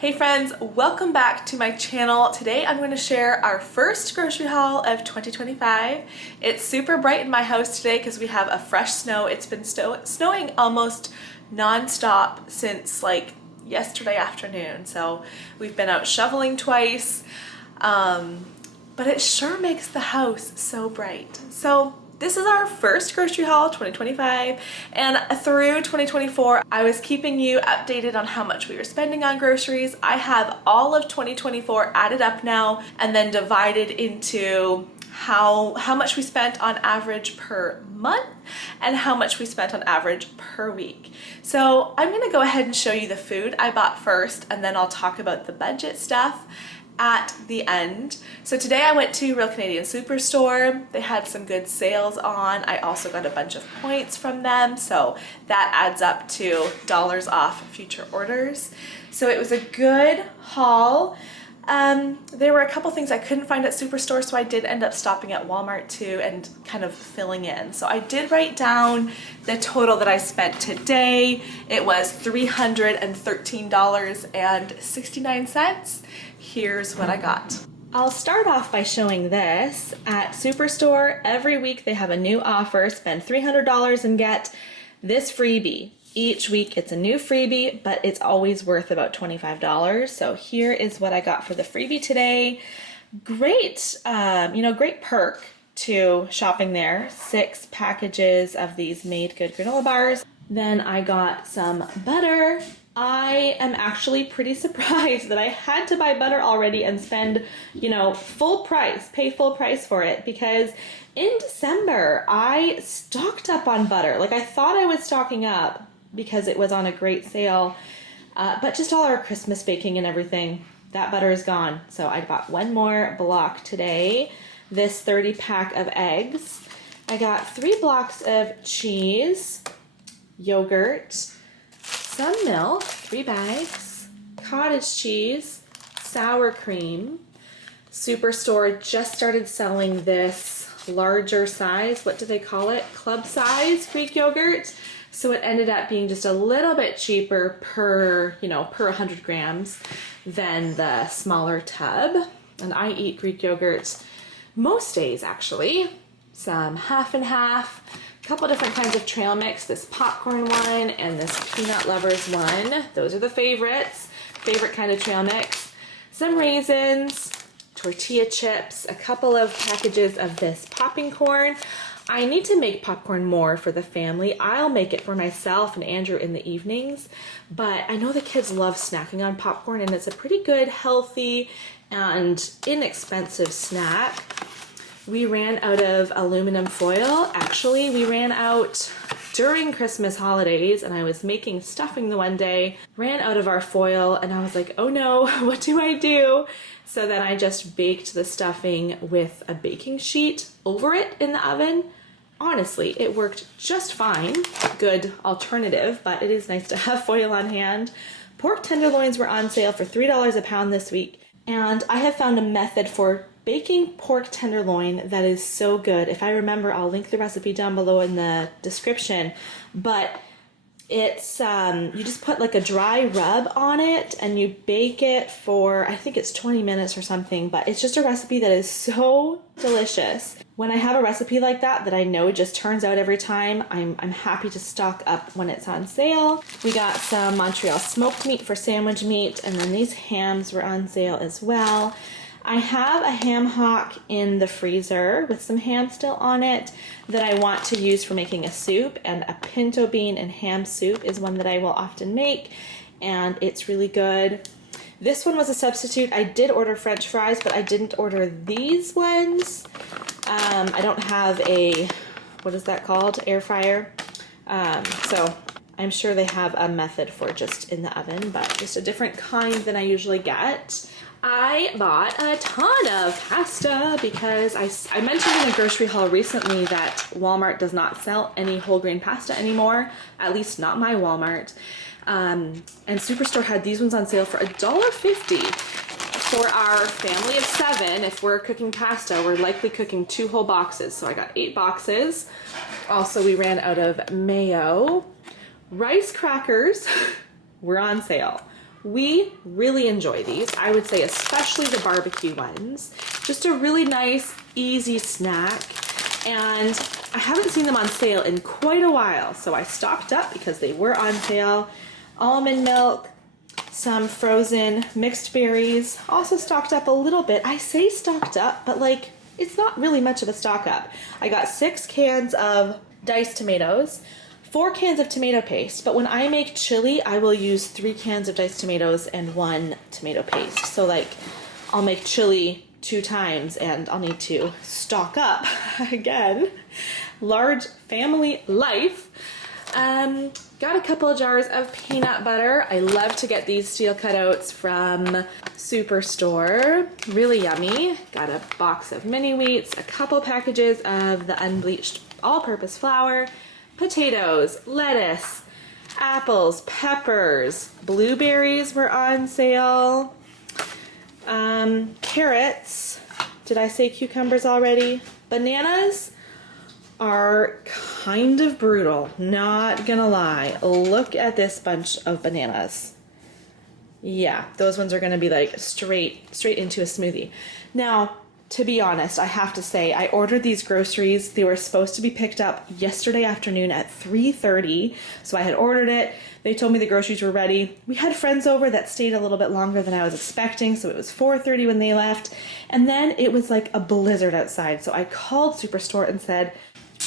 Hey friends, welcome back to my channel. Today I'm going to share our first grocery haul of 2025. It's super bright in my house today because we have a fresh snow. It's been snowing almost non-stop since like yesterday afternoon. So we've been out shoveling twice, but it sure makes the house so bright. So this is our first grocery haul 2025, and through 2024 I was keeping you updated on how much we were spending on groceries. I have all of 2024 added up now and then divided into how much we spent on average per month and how much we spent on average per week. So I'm going to go ahead and show you the food I bought first, and then I'll talk about the budget stuff at the end. So today I went to Real Canadian Superstore. They had some good sales on. I also got a bunch of points from them, so that adds up to dollars off future orders. So it was a good haul. There were a couple things I couldn't find at Superstore, so I did end up stopping at Walmart too and kind of filling in. So I did write down the total that I spent today. It was $313.69. Here's what I got. I'll start off by showing this. At Superstore, every week they have a new offer. Spend $300 and get this freebie. Each week it's a new freebie, but it's always worth about $25. So here is what I got for the freebie today. Great, great perk to shopping there. 6 packages of these Made Good granola bars. Then I got some butter. I am actually pretty surprised that I had to buy butter already and spend, full price, pay full price for it, because in December I stocked up on butter. Like, I thought I was stocking up because it was on a great sale, but just all our Christmas baking and everything, that butter is gone. So I bought one more block today, this 30 pack of eggs. I got 3 blocks of cheese, yogurt, some milk, 3 bags, cottage cheese, sour cream. Superstore just started selling this larger size, what do they call it? Club size Greek yogurt. So it ended up being just a little bit cheaper per 100 grams than the smaller tub. And I eat Greek yogurt most days, actually. Some half and half, a couple different kinds of trail mix, this popcorn one and this peanut lovers one. Those are the favorites. Favorite kind of trail mix. Some raisins, tortilla chips, a couple of packages of this popping corn. I need to make popcorn more for the family. I'll make it for myself and Andrew in the evenings, but I know the kids love snacking on popcorn, and it's a pretty good, healthy, and inexpensive snack. We ran out of aluminum foil. Actually, we ran out during Christmas holidays, and I was making stuffing the one day, ran out of our foil, and I was like, oh no, what do I do? So then I just baked the stuffing with a baking sheet over it in the oven. Honestly, it worked just fine. Good alternative, but it is nice to have foil on hand. Pork tenderloins were on sale for $3 a pound this week, and I have found a method for baking pork tenderloin that is so good. If I remember, I'll link the recipe down below in the description, but it's, you just put like a dry rub on it and you bake it for, I think it's 20 minutes or something, but it's just a recipe that is so delicious. When I have a recipe like that I know just turns out every time, I'm happy to stock up when it's on sale. We got some Montreal smoked meat for sandwich meat, and then these hams were on sale as well. I have a ham hock in the freezer with some ham still on it that I want to use for making a soup, and a pinto bean and ham soup is one that I will often make, and it's really good. This one was a substitute. I did order French fries, but I didn't order these ones. I don't have a, what is that called? Air fryer. So I'm sure they have a method for just in the oven, but just a different kind than I usually get. I bought a ton of pasta because I mentioned in a grocery haul recently that Walmart does not sell any whole grain pasta anymore, at least not my Walmart. And Superstore had these ones on sale for $1.50. For our family of 7, if we're cooking pasta, we're likely cooking 2 whole boxes. So I got 8 boxes. Also, we ran out of mayo. Rice crackers were on sale. We really enjoy these. I would say especially the barbecue ones. Just a really nice, easy snack. And I haven't seen them on sale in quite a while, so I stocked up because they were on sale. Almond milk, some frozen mixed berries. Also stocked up a little bit. I say stocked up, but like, it's not really much of a stock up. I got 6 cans of diced tomatoes, 4 cans of tomato paste, but when I make chili, I will use 3 cans of diced tomatoes and 1 tomato paste. So like, I'll make chili 2 times and I'll need to stock up again. Large family life. Got a couple of jars of peanut butter. I love to get these steel cutouts from Superstore. Really yummy. Got a box of mini wheats, a couple packages of the unbleached all-purpose flour, potatoes, lettuce, apples, peppers, blueberries were on sale, carrots. Did I say cucumbers already? Bananas are kind of brutal, not gonna lie. Look at this bunch of bananas. Yeah, those ones are gonna be like straight into a smoothie. Now, to be honest, I have to say, I ordered these groceries. They were supposed to be picked up yesterday afternoon at 3:30, so I had ordered it. They told me the groceries were ready. We had friends over that stayed a little bit longer than I was expecting, so it was 4:30 when they left. And then it was like a blizzard outside, so I called Superstore and said,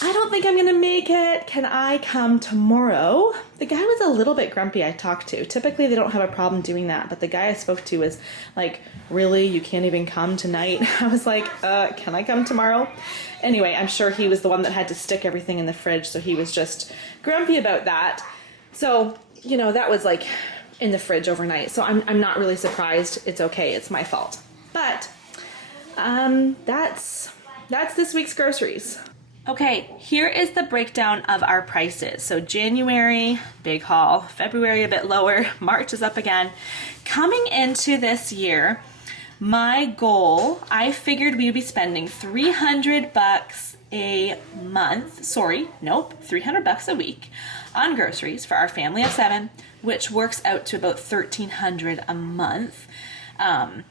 I don't think I'm gonna make it. Can I come tomorrow? The guy was a little bit grumpy I talked to. Typically they don't have a problem doing that, but the guy I spoke to was like, really? You can't even come tonight? I was like, can I come tomorrow? Anyway, I'm sure he was the one that had to stick everything in the fridge, so he was just grumpy about that. So, you know, that was like in the fridge overnight. So I'm not really surprised. It's okay, it's my fault. But that's this week's groceries. Okay, here is the breakdown of our prices. So January, big haul, February a bit lower, March is up again. Coming into this year, my goal, I figured we would be spending $300 a month, $300 a week on groceries for our family of 7, which works out to about $1,300 a month.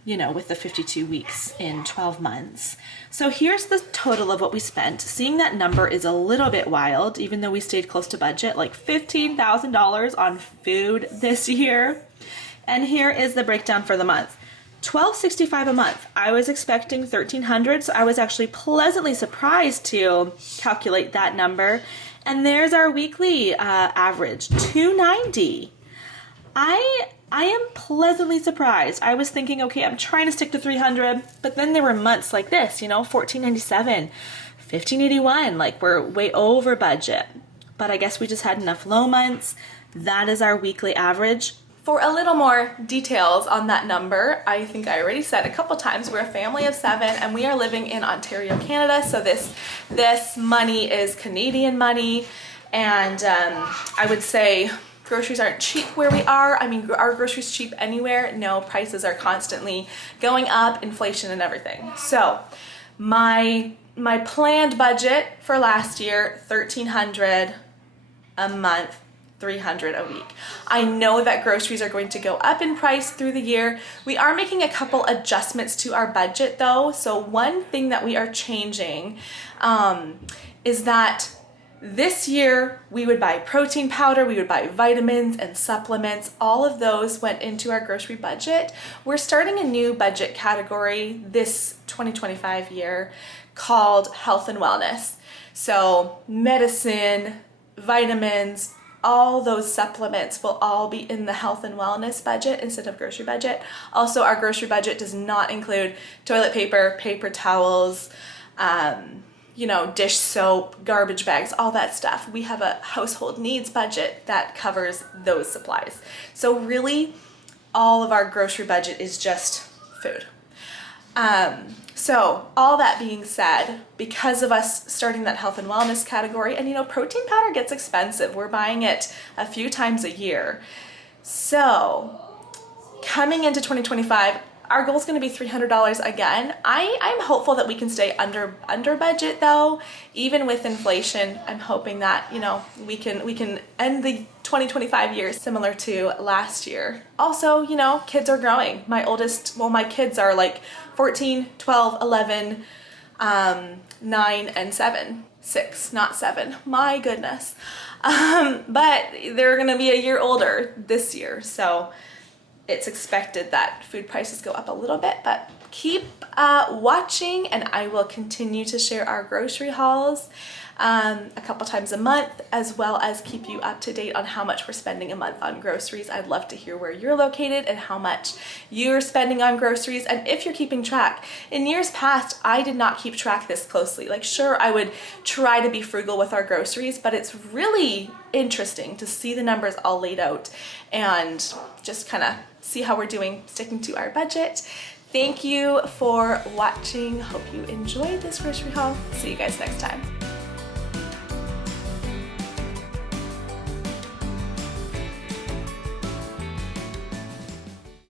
You know, with the 52 weeks in 12 months. So here's the total of what we spent. Seeing that number is a little bit wild, even though we stayed close to budget, like $15,000 on food this year. And here is the breakdown for the month. $1,265 a month. I was expecting $1,300, so I was actually pleasantly surprised to calculate that number. And there's our weekly average, $290. I am pleasantly surprised. I was thinking, okay, I'm trying to stick to 300, but then there were months like this, you know, $1,497, $1,581, like we're way over budget. But I guess we just had enough low months. That is our weekly average. For a little more details on that number, I think I already said a couple times, we're a family of 7 and we are living in Ontario, Canada. So this money is Canadian money. And I would say groceries aren't cheap where we are. I mean, are groceries cheap anywhere? No, prices are constantly going up, inflation and everything. So my planned budget for last year, $1,300 a month, $300 a week. I know that groceries are going to go up in price through the year. We are making a couple adjustments to our budget though. So one thing that we are changing is that this year, we would buy protein powder, we would buy vitamins and supplements. All of those went into our grocery budget. We're starting a new budget category this 2025 year called health and wellness. So medicine, vitamins, all those supplements will all be in the health and wellness budget instead of grocery budget. Also, our grocery budget does not include toilet paper, paper towels, you know, dish soap, garbage bags, all that stuff. We have a household needs budget that covers those supplies. So really, all of our grocery budget is just food. So all that being said, because of us starting that health and wellness category, and you know, protein powder gets expensive. We're buying it a few times a year. So coming into 2025, Our goal is going to be $300 again. I'm hopeful that we can stay under budget though, even with inflation. I'm hoping that, you know, we can end the 2025 year similar to last year. Also, you know, kids are growing. My kids are like 14, 12, 11, 9, and 7. 6, not 7. My goodness. But they're gonna be a year older this year, so it's expected that food prices go up a little bit, but keep watching and I will continue to share our grocery hauls a couple times a month, as well as keep you up to date on how much we're spending a month on groceries. I'd love to hear where you're located and how much you're spending on groceries, and if you're keeping track. In years past, I did not keep track this closely. Like, sure, I would try to be frugal with our groceries, but it's really interesting to see the numbers all laid out and just kind of see how we're doing sticking to our budget. Thank you for watching. Hope you enjoyed this grocery haul. See you guys next time.